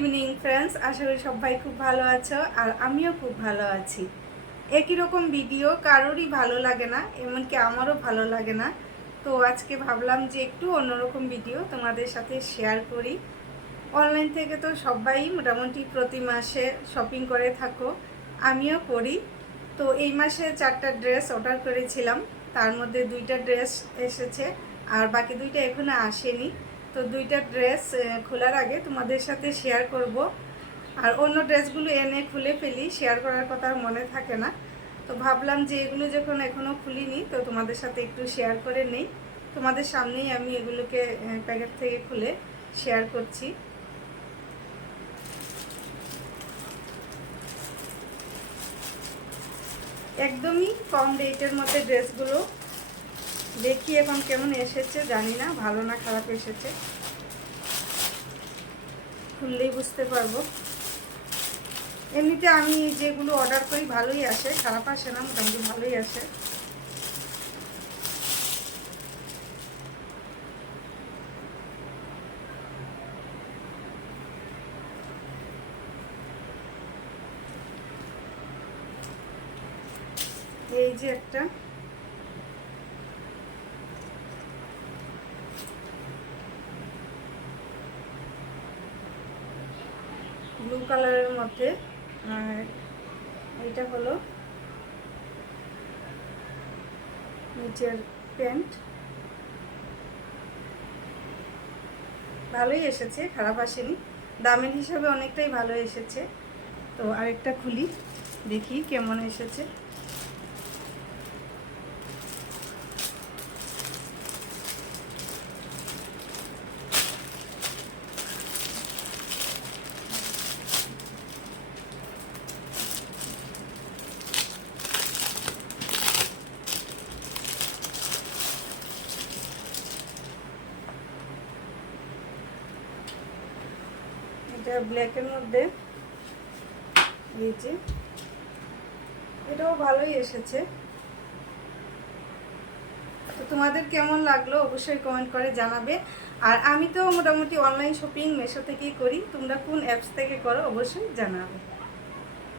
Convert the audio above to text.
Evening friends আশা করি সবাই খুব ভালো আছো আর আমিও খুব ভালো আছি। একই রকম ভিডিও কারোরই ভালো লাগে না, এমনকি আমারও ভালো লাগে না। তো আজকে ভাবলাম যে একটু অন্যরকম ভিডিও তোমাদের সাথে শেয়ার করি। অনলাইন থেকে তো সবাই মোটামুটি প্রতি মাসে শপিং করে থাকো, আমিও করি। তো এই মাসে চারটা ড্রেস অর্ডার করেছিলাম, তার মধ্যে দুইটা ড্রেস এসেছে, আর বাকি দুইটা এখনও আসেনি। তো দুইটা ড্রেস খোলার আগে তোমাদের সাথে শেয়ার করব। আর অন্য ড্রেসগুলো এনে খুলে ফেলি শেয়ার করার কথা মনে থাকে না। তো ভাবলাম যে এগুলো যখন এখনও খুলিনি, তো তোমাদের সাথে একটু শেয়ার করে নেই। তোমাদের সামনেই আমি এগুলোকে প্যাকেট থেকে খুলে শেয়ার করছি। একদমই কম রেটের মধ্যে ড্রেসগুলো দেখি এখন কেমন এসেছে, জানি না, ভালো না খারাপ এসেছে। খুললেই বুঝতে পারব। এমনিতে আমি যেগুলো অর্ডার করি, ভালোই আসে, খারাপ আসে না, মোটামুটি ভালোই আসে। এই যে একটা। ব্লু কালারের মধ্যে, আর এটা হলো নিচের প্যান্ট। ভালোই এসেছে, খারাপ আসেনি। দামের হিসাবে অনেকটাই ভালো এসেছে। তো আরেকটা খুলি, দেখি কেমন এসেছে। এটা ব্ল্যাকের মধ্যে যে এটাও ভালোই এসেছে। তো তোমাদের কেমন লাগল অবশ্যই কমেন্ট করে জানাবে। আর আমি তো মোটামুটি অনলাইন শপিং মেশো থেকেই করি। তোমরা কোন অ্যাপস থেকে করো অবশ্যই জানাবে।